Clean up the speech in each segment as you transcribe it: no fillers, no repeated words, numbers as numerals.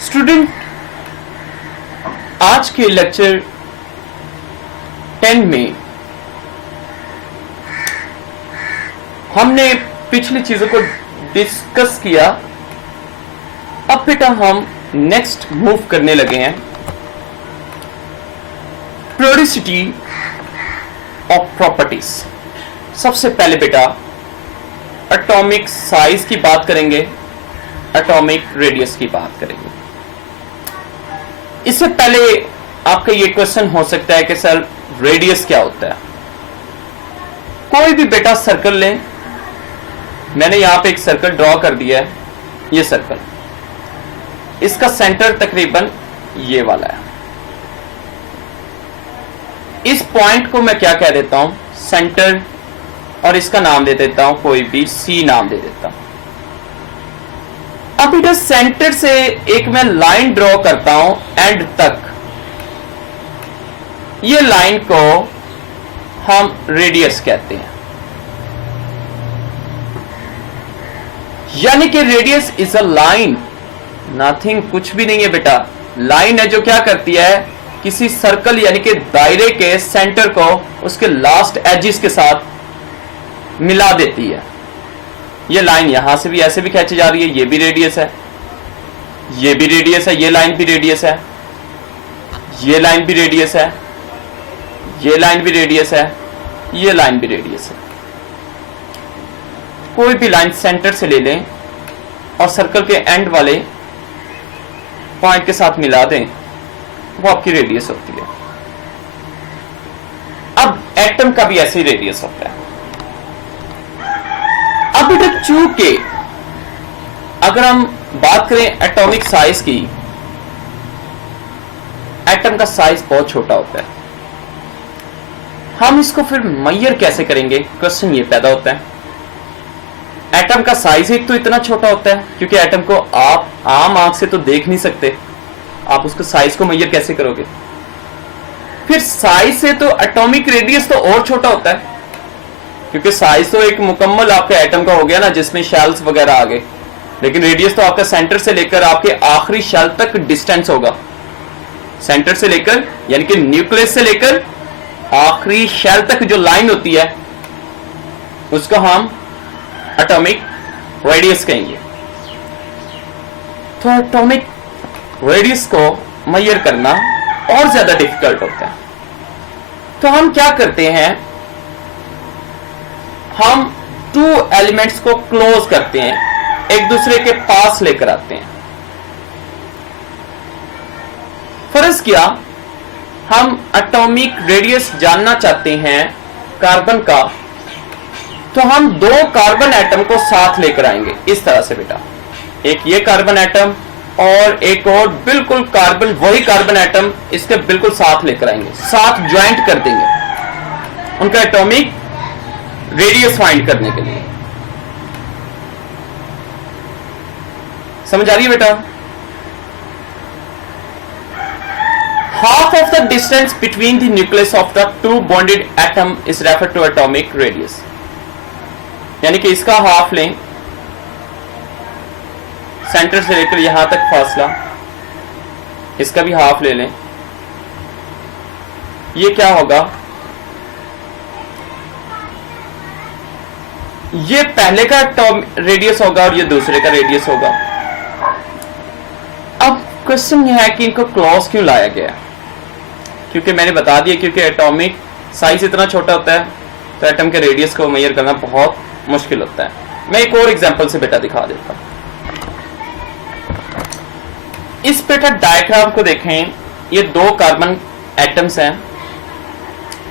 Student, आज के lecture 10 में हमने पिछली चीजों को डिस्कस किया। अब बेटा हम नेक्स्ट मूव करने लगे हैं प्रोडिसिटी ऑफ प्रॉपर्टीज। सबसे पहले बेटा एटॉमिक साइज की बात करेंगे, एटॉमिक रेडियस की बात करेंगे। इससे पहले आपका ये क्वेश्चन हो सकता है कि सर रेडियस क्या होता है। कोई भी बेटा सर्कल लें, मैंने यहां पे एक सर्कल ड्रॉ कर दिया है, ये सर्कल, इसका सेंटर तकरीबन ये वाला है। इस पॉइंट को मैं क्या कह देता हूं, सेंटर, और इसका नाम दे देता हूं कोई भी सी नाम दे देता हूं। अब इधर सेंटर से एक मैं लाइन ड्रॉ करता हूं एंड तक, ये लाइन को हम रेडियस कहते हैं। यानी कि radius is a line, nothing, कुछ भी नहीं है बेटा। लाइन है जो क्या करती है, किसी सर्कल यानी कि दायरे के सेंटर को उसके लास्ट एजिस के साथ मिला देती है। ये लाइन यहां से भी ऐसे भी खींची जा रही है, ये भी रेडियस है, ये भी रेडियस है, ये लाइन भी रेडियस है, ये लाइन भी रेडियस है, ये लाइन भी रेडियस है, ये लाइन भी रेडियस है। कोई भी लाइन सेंटर से ले लें और सर्कल के एंड वाले पॉइंट के साथ मिला दें, वो आपकी रेडियस होती है। अब एटम का भी ऐसे ही रेडियस होता है। अब बेटा चूंकि अगर हम बात करें एटॉमिक साइज की, एटम का साइज बहुत छोटा होता है। हम इसको फिर मेजर कैसे करेंगे, क्वेश्चन ये पैदा होता है। एटम का साइज एक तो इतना छोटा होता है क्योंकि एटम को आप आम आंख से तो देख नहीं सकते, आप उसके साइज को मेजर कैसे करोगे। फिर साइज से तो एटॉमिक रेडियस तो और छोटा होता है, क्योंकि साइज तो एक मुकम्मल आपका एटम का हो गया ना, जिसमें शेल्स वगैरह आ गए, लेकिन रेडियस तो आपका सेंटर से लेकर आपके आखिरी शेल तक डिस्टेंस होगा। सेंटर से लेकर यानी कि न्यूक्लियस से लेकर आखिरी शेल तक जो लाइन होती है उसको हम एटॉमिक रेडियस कहेंगे। तो एटॉमिक रेडियस को मेजर करना और ज्यादा डिफिकल्ट होता है। तो हम क्या करते हैं, हम टू एलिमेंट्स को क्लोज करते हैं, एक दूसरे के पास लेकर आते हैं। फर्ज किया हम एटॉमिक रेडियस जानना चाहते हैं कार्बन का, तो हम दो कार्बन एटम को साथ लेकर आएंगे इस तरह से बेटा, एक ये कार्बन एटम और एक और बिल्कुल कार्बन, वही कार्बन एटम इसके बिल्कुल साथ लेकर आएंगे, साथ ज्वाइंट कर देंगे उनका एटॉमिक रेडियस फाइंड करने के लिए। समझ आ रही है बेटा। Half of the distance between the nucleus of the two bonded atom is referred to atomic radius. यानी कि इसका हाफ लें, सेंटर से लेकर यहां तक फासला, इसका भी हाफ ले लें, ये क्या होगा, ये पहले का रेडियस होगा और ये दूसरे का रेडियस होगा। अब क्वेश्चन यह है कि इनको क्लोज क्यों लाया गया, क्योंकि मैंने बता दिया क्योंकि एटॉमिक साइज इतना छोटा होता है तो एटम के रेडियस को मेजर करना बहुत मुश्किल होता है। मैं एक और एग्जांपल से बेटा दिखा देता हूं। इस बेटा डायग्राम को देखें, ये दो कार्बन एटम्स हैं,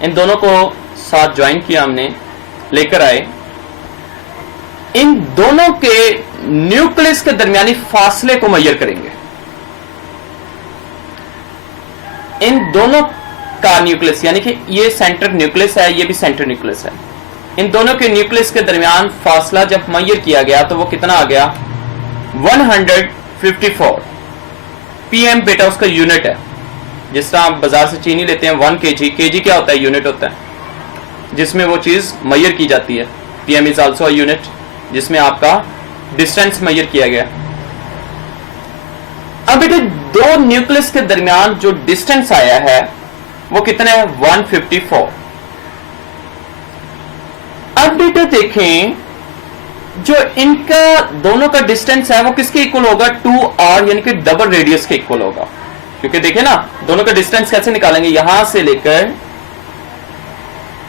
इन दोनों को साथ ज्वाइन किया हमने, लेकर आए, इन दोनों के न्यूक्लियस के दरमियानी फासले को मेजर करेंगे। इन दोनों का न्यूक्लियस यानी कि ये सेंटर न्यूक्लियस है, ये भी सेंटर न्यूक्लियस है, इन दोनों के न्यूक्लियस के दरमियान फासला जब मेजर किया गया तो वो कितना आ गया, 154 पीएम बेटा उसका यूनिट है। जिस तरह आप बाजार से चीनी लेते हैं 1 kg, kg क्या होता है, यूनिट होता है जिसमें वो चीज मेजर की जाती है। PM is also a unit जिसमें आपका डिस्टेंस मेजर किया गया। अब बेटे दो न्यूक्लियस के दरमियान जो डिस्टेंस आया है वो कितना है 154। अब बेटे देखें जो इनका दोनों का डिस्टेंस है वो किसके इक्वल होगा 2r यानी कि डबल रेडियस के इक्वल होगा। क्योंकि देखें ना दोनों का डिस्टेंस कैसे निकालेंगे, यहां से लेकर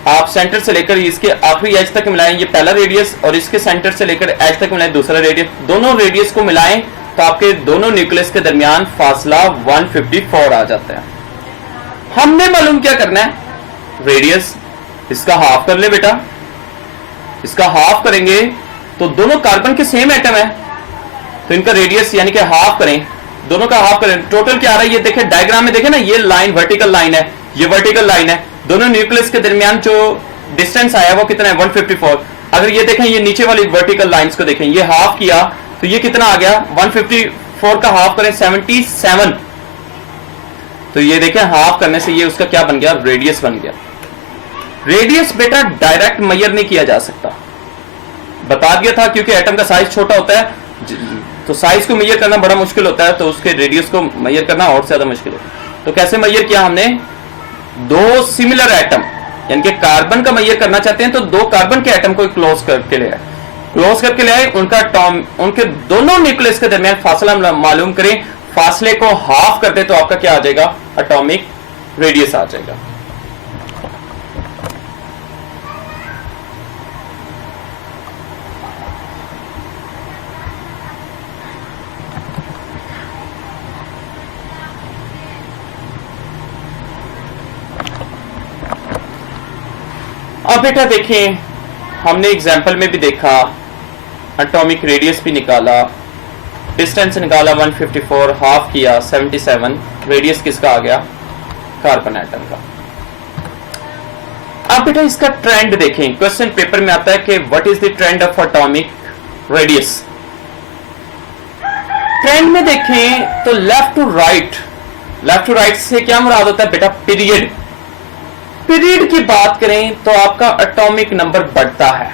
आप सेंटर से लेकर इसके आखिरी एज तक मिलाएं, ये पहला रेडियस, और इसके सेंटर से लेकर एज तक मिलाएं दूसरा रेडियस। दोनों रेडियस को मिलाएं तो आपके दोनों न्यूक्लियस के दरमियान फासला 154 आ जाता है। हमने मालूम क्या करना है, रेडियस इसका हाफ कर ले बेटा, इसका हाफ करेंगे तो दोनों कार्बन के सेम एटम है तो इनका रेडियस यानी कि हाफ करें, दोनों का हाफ करें, टोटल क्या आ रहा है ये देखें डायग्राम में, देखें ना ये लाइन वर्टिकल लाइन है, ये वर्टिकल लाइन है, दोनों न्यूक्लियस के दरमियान जो डिस्टेंस आया वो कितना है 154। अगर ये देखें ये नीचे वाली वर्टिकल लाइंस को देखें, ये हाफ किया तो ये कितना आ गया 154 का हाफ करें 77। तो ये देखें हाफ करने से ये उसका क्या बन गया, रेडियस बन गया। रेडियस बेटा डायरेक्ट मेजर नहीं किया जा सकता, बता दिया था, क्योंकि एटम का साइज छोटा होता है तो साइज को मेजर करना बड़ा मुश्किल होता है, तो उसके रेडियस को मेजर करना और ज्यादा मुश्किल है। तो कैसे मेजर किया हमने, दो सिमिलर एटम यानी कि कार्बन का मेजर करना चाहते हैं तो दो कार्बन के एटम को क्लोज करके ले आए, क्लोज करके ले आए, उनके दोनों न्यूक्लियस के दरमियान फासला मालूम करें, फासले को हाफ कर दे तो आपका क्या आ जाएगा, एटॉमिक रेडियस आ जाएगा। अब बेटा देखें हमने एग्जाम्पल में भी देखा, एटॉमिक रेडियस भी निकाला, डिस्टेंस निकाला 154, हाफ किया 77, रेडियस किसका आ गया, कार्बन एटम का। अब बेटा इसका ट्रेंड देखें, क्वेश्चन पेपर में आता है कि what is the trend of atomic radius. Trend में देखें तो लेफ्ट टू राइट से क्या मुराद होता है बेटा, पीरियड। पीरियड की बात करें तो आपका एटॉमिक नंबर बढ़ता है,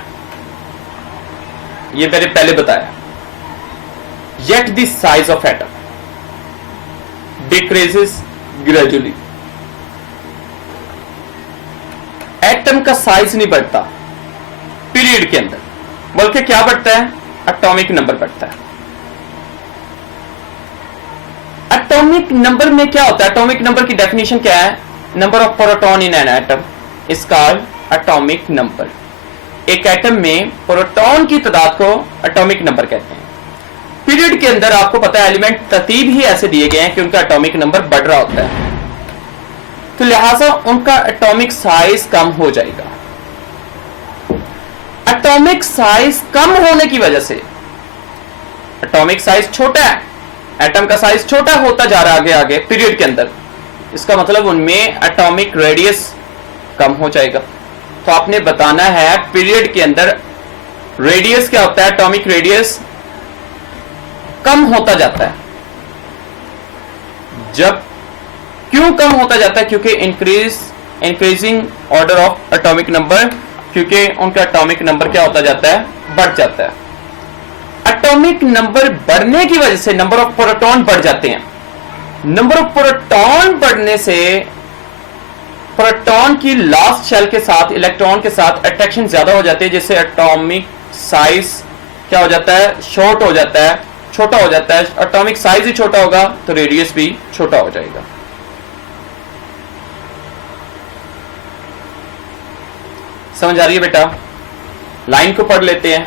ये मैंने पहले बताया। Yet the size of atom decreases gradually, atom का साइज नहीं बढ़ता पीरियड के अंदर, बल्कि क्या बढ़ता है, एटॉमिक नंबर बढ़ता है। एटॉमिक नंबर में क्या होता है, एटॉमिक नंबर की डेफिनेशन क्या है, number of proton in an atom is called atomic number. एक एटम में प्रोटॉन की तादाद को एटॉमिक नंबर कहते हैं। पीरियड के अंदर आपको पता है एलिमेंट तरतीब ही ऐसे दिए गए हैं कि उनका एटॉमिक नंबर बढ़ रहा होता है, तो लिहाजा उनका एटॉमिक साइज कम हो जाएगा। एटॉमिक साइज कम होने की वजह से, एटॉमिक साइज छोटा है, एटम का साइज छोटा होता जा रहा है आगे पीरियड के अंदर, इसका मतलब उनमें एटॉमिक रेडियस कम हो जाएगा। तो आपने बताना है पीरियड के अंदर रेडियस क्या होता है, एटॉमिक रेडियस कम होता जाता है। जब क्यों कम होता जाता है, क्योंकि increasing order of atomic number, क्योंकि उनका एटॉमिक नंबर क्या होता जाता है, बढ़ जाता है। एटॉमिक नंबर बढ़ने की वजह से नंबर ऑफ प्रोटॉन बढ़ जाते हैं। नंबर ऑफ प्रोटॉन बढ़ने से प्रोटॉन की लास्ट शेल के साथ इलेक्ट्रॉन के साथ अट्रैक्शन ज्यादा हो जाती है, जिससे एटॉमिक साइज क्या हो जाता है, शॉर्ट हो जाता है, छोटा हो जाता है। एटॉमिक साइज ही छोटा होगा तो रेडियस भी छोटा हो जाएगा। समझ आ रही है बेटा, लाइन को पढ़ लेते हैं।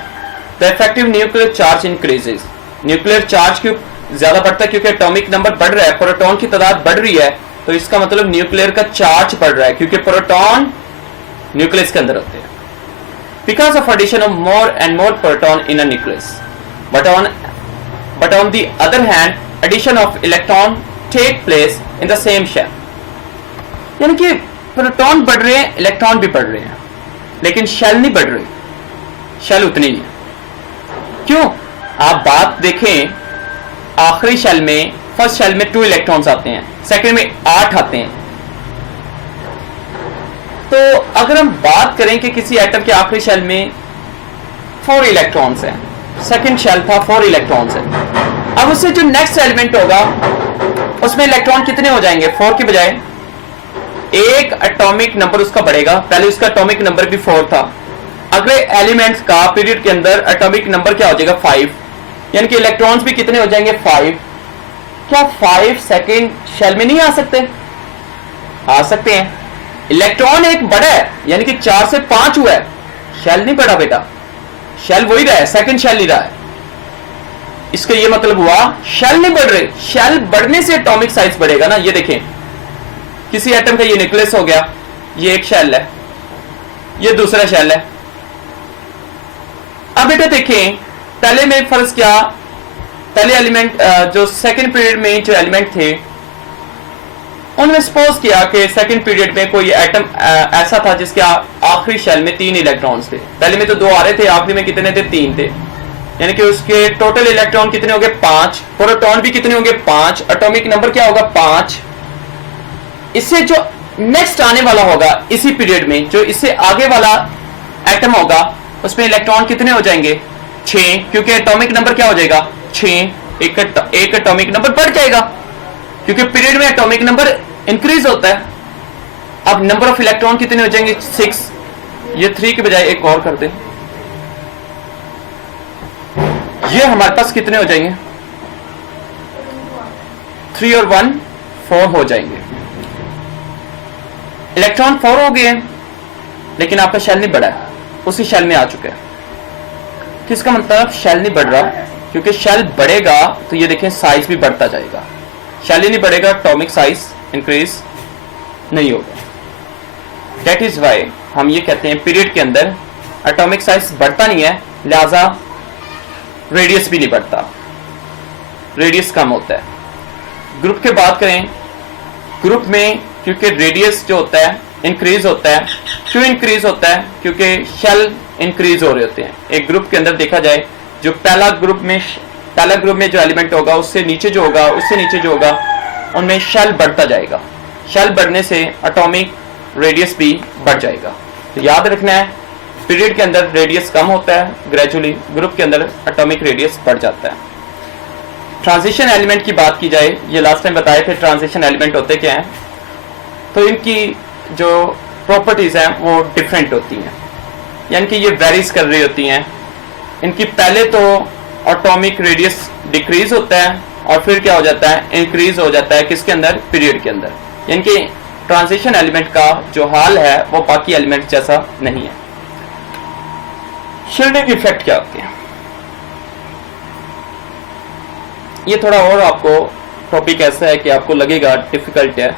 The effective nuclear charge increases, nuclear charge क्यों ज्यादा बढ़ता है, क्योंकि एटॉमिक नंबर बढ़ रहा है, प्रोटॉन की तादाद बढ़ रही है, तो इसका मतलब न्यूक्लियर का चार्ज बढ़ रहा है, क्योंकि प्रोटॉन न्यूक्लियस के अंदर होते हैं। Because of addition of more and more proton in a nucleus, but on the other hand addition of electron take place in the same shell. यानी कि प्रोटॉन बढ़ रहे हैं, इलेक्ट्रॉन भी बढ़ रहे हैं, लेकिन शेल नहीं बढ़ रही, शेल उतनी ही है। क्यों, आप बात देखें, आखिरी शेल में, फर्स्ट शेल में 2 इलेक्ट्रॉन्स आते हैं, सेकंड में 8 आते हैं। तो अगर हम बात करें कि किसी एटम के आखिरी शेल में 4 इलेक्ट्रॉन्स हैं, सेकंड शेल था 4 इलेक्ट्रॉन्स है, अब उससे जो नेक्स्ट एलिमेंट होगा उसमें इलेक्ट्रॉन कितने हो जाएंगे, 4 के बजाय एक एटॉमिक नंबर उसका बढ़ेगा। पहले उसका एटॉमिक नंबर भी 4 था, अगले एलिमेंट्स का पीरियड के अंदर एटॉमिक नंबर क्या हो जाएगा 5, यानी कि इलेक्ट्रॉन्स भी कितने हो जाएंगे 5। क्या 5 सेकेंड शेल में नहीं आ सकते? आ सकते हैं। इलेक्ट्रॉन एक बढ़ा है, यानी कि 4 से 5 हुआ है, शेल नहीं बढ़ा बेटा, शेल वही रहा है, सेकेंड शेल नहीं रहा है। इसका ये मतलब हुआ शेल नहीं बढ़ रहे, शेल बढ़ने से एटॉमिक साइज बढ़ेगा ना। ये देखें, किसी एटम का ये न्यूक्लियस हो गया, ये एक शेल है, ये दूसरा शेल है। अब बेटा देखें, पहले में फर्ज किया, पहले एलिमेंट जो सेकंड पीरियड में जो एलिमेंट थे उन्होंने सपोज किया कि सेकंड पीरियड में कोई एटम ऐसा था जिसके आखिरी शेल में 3 इलेक्ट्रॉन्स थे। पहले में तो 2 आ रहे थे, आखिरी में कितने थे? 3 थे, यानी कि उसके टोटल इलेक्ट्रॉन कितने हो गए 5, प्रोटॉन भी कितने होंगे 5, एटॉमिक नंबर क्या होगा 5। इससे जो नेक्स्ट आने वाला होगा इसी पीरियड में, जो इससे आगे वाला एटम होगा उसमें इलेक्ट्रॉन कितने हो जाएंगे 6, क्योंकि एटॉमिक नंबर क्या हो जाएगा 6, एक एटॉमिक नंबर बढ़ जाएगा क्योंकि पीरियड में एटॉमिक नंबर इंक्रीज होता है। अब नंबर ऑफ इलेक्ट्रॉन कितने हो जाएंगे 6, ये 3 के बजाय एक और कर दे, ये हमारे पास कितने हो जाएंगे 3 और 1 4 हो जाएंगे। इलेक्ट्रॉन 4 हो गए, लेकिन आपका शेल नहीं बढ़ा है, उसी शेल में आ चुका है। किसका मतलब शेल नहीं बढ़ रहा, क्योंकि शेल बढ़ेगा तो ये देखें साइज भी बढ़ता जाएगा। शेल ही नहीं बढ़ेगा, एटॉमिक साइज इंक्रीज नहीं होगा। दैट इज वाई हम ये कहते हैं पीरियड के अंदर एटॉमिक साइज बढ़ता नहीं है, लिहाजा रेडियस भी नहीं बढ़ता, रेडियस कम होता है। ग्रुप की बात करें, ग्रुप में क्योंकि रेडियस जो होता है इंक्रीज होता है। क्यों इंक्रीज होता है? क्योंकि शेल इंक्रीज हो रहे होते हैं। एक ग्रुप के अंदर देखा जाए, जो पहला ग्रुप में जो एलिमेंट होगा उससे नीचे जो होगा, उससे नीचे जो होगा, उनमें शेल बढ़ता जाएगा। शेल बढ़ने से एटॉमिक रेडियस भी बढ़ जाएगा। तो याद रखना है, पीरियड के अंदर रेडियस कम होता है ग्रेजुअली, ग्रुप के अंदर एटॉमिक रेडियस बढ़ जाता है। ट्रांजिशन एलिमेंट की बात की जाए, ये लास्ट टाइम बताए थे ट्रांजिशन एलिमेंट होते क्या हैं, तो इनकी जो प्रॉपर्टीज हैं वो डिफरेंट होती हैं, यानी कि ये वेरीज कर रही होती हैं। इनकी पहले तो एटॉमिक रेडियस डिक्रीज होता है और फिर क्या हो जाता है इंक्रीज हो जाता है, किसके अंदर? पीरियड के अंदर। यानी कि ट्रांजिशन एलिमेंट का जो हाल है वो बाकी एलिमेंट जैसा नहीं है। शील्डिंग इफेक्ट क्या होती है, ये थोड़ा और आपको टॉपिक ऐसा है कि आपको लगेगा डिफिकल्ट है,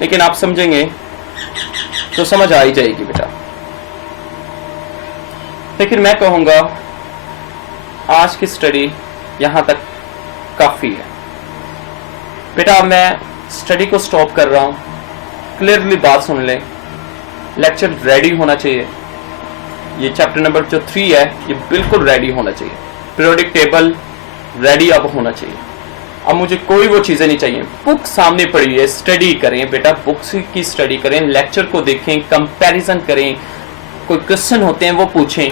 लेकिन आप समझेंगे तो समझ आ ही जाएगी बेटा। लेकिन मैं कहूंगा आज की स्टडी यहां तक काफी है बेटा। मैं स्टडी को स्टॉप कर रहा हूं, क्लियरली बात सुन ले, लेक्चर रेडी होना चाहिए। ये चैप्टर नंबर जो 3 है ये बिल्कुल रेडी होना चाहिए, पीरियोडिक टेबल रेडी अब होना चाहिए। अब मुझे कोई वो चीजें नहीं चाहिए, बुक सामने पड़ी है, स्टडी करें बेटा, बुक्स की स्टडी करें, लेक्चर को देखें, कंपैरिजन करें, कोई क्वेश्चन होते हैं वो पूछें।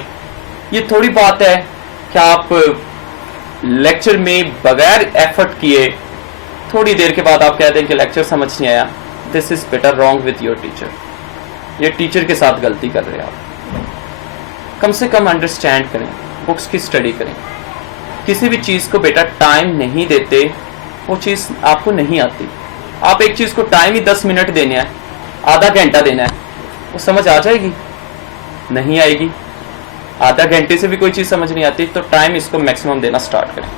ये थोड़ी बात है कि आप लेक्चर में बगैर एफर्ट किए थोड़ी देर के बाद आप कहते हैं कि लेक्चर समझ नहीं आया। This is better wrong with your teacher, ये टीचर के साथ गलती कर रहे हैं आप। कम से कम अंडरस्टैंड करें, बुक्स की स्टडी करें। किसी भी चीज़ को बेटा टाइम नहीं देते वो चीज़ आपको नहीं आती। आप एक चीज़ को टाइम ही 10 मिनट देने हैं, आधा घंटा देना है, वो समझ आ जाएगी? नहीं आएगी। आधा घंटे से भी कोई चीज़ समझ नहीं आती, तो टाइम इसको मैक्सिमम देना स्टार्ट करें।